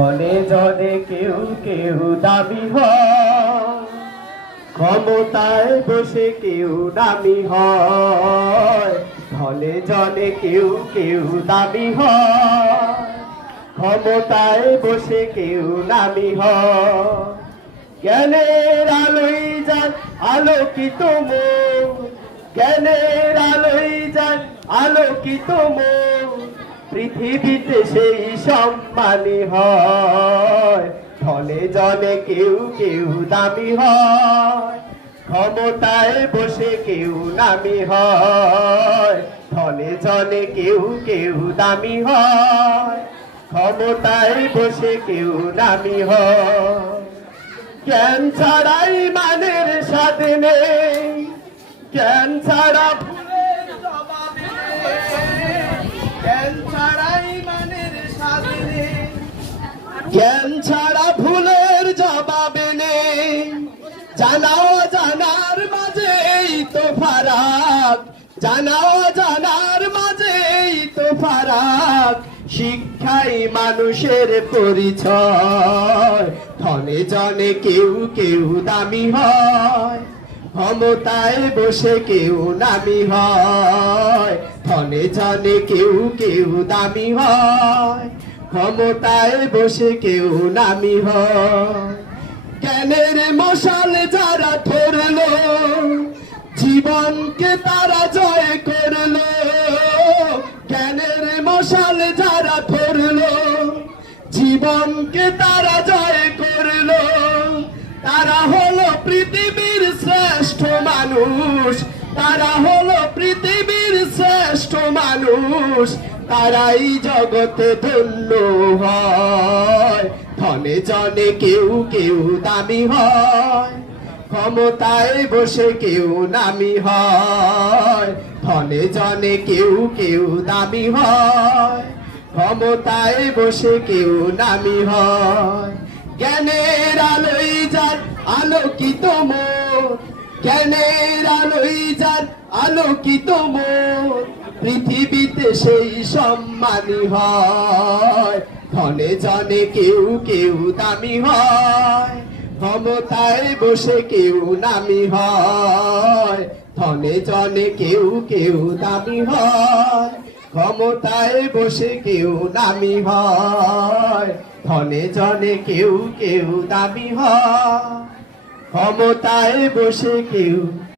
ধনে জনে কেউ কেউ দামি হয়, ক্ষমতায় বসে কেউ দামি হয়। ধনে জনে কেউ কেউ দামি হয়, ক্ষমতায় বসে কেউ দামি হয়। জ্ঞানের আলোয় যান আলোকিত মন, জ্ঞানের আলোয় যান আলোকিত মন, পৃথিবীতে সেই সম্মানী হয়। ধনে জনে কেউ কেউ দামি হয়, ক্ষমতায় বসে কেউ নামি হয়। ধনে জনে কেউ কেউ দামি হয়, ক্ষমতায় বসে কেউ নামি হয়। জ্ঞান ছাড়াই মানের সাথে নেই, জ্ঞান ছাড়া ফুলের জবাবে নেই, জ্ঞান ছাড়াই মানের সাথে নেই, জ্ঞান ছাড়া ভুলের জবাবে নেই। জানা জানার মাঝে এই তো ফারাক, জানা জানার মাঝে এই তো ফারাক। শিক্ষাই মানুষের পরিচয়। ধনে জনে কেউ কেউ দামি হয়, ক্ষমতায় বসে কেউ নামি হয়। ধনে জনে কেউ কেউ দামি হয়, ক্ষমতায় বসে কেউ নামি হয়। জ্ঞানের মশাল যারা ধরলো, জীবনকে তারা জয় করলো। জ্ঞানের মশাল যারা ধরলো, জীবনকে তারা জয় করলো। তারা হলো পৃথিবীর শ্রেষ্ঠ মানুষ, তারা হলো পৃথিবীর শ্রেষ্ঠ মানুষ। তারাই জগতে ধন্য হয়। ধনে জনে কেউ কেউ দামি হয়, ক্ষমতায় বসে কেউ নামি হয়। ধনে জনে কেউ কেউ দামি হয়, ক্ষমতায় বসে কেউ নামি হয়। জ্ঞানের আলোয় যার আলোকিত মন, জ্ঞানের আলোয় যার আলোকিত মন, পৃথিবীতে সেই সম্মানী হয়। ধনে জনে কেউ কেউ দামি হয়, ক্ষমতায় বসে কেউ নামি হয়। ধনে জনে কেউ কেউ দামি হয়, ক্ষমতায় বসে কেউ নামি হয়। ধনে জনে কেউ কেউ দামি হয়, ক্ষমতায় বসে কেউ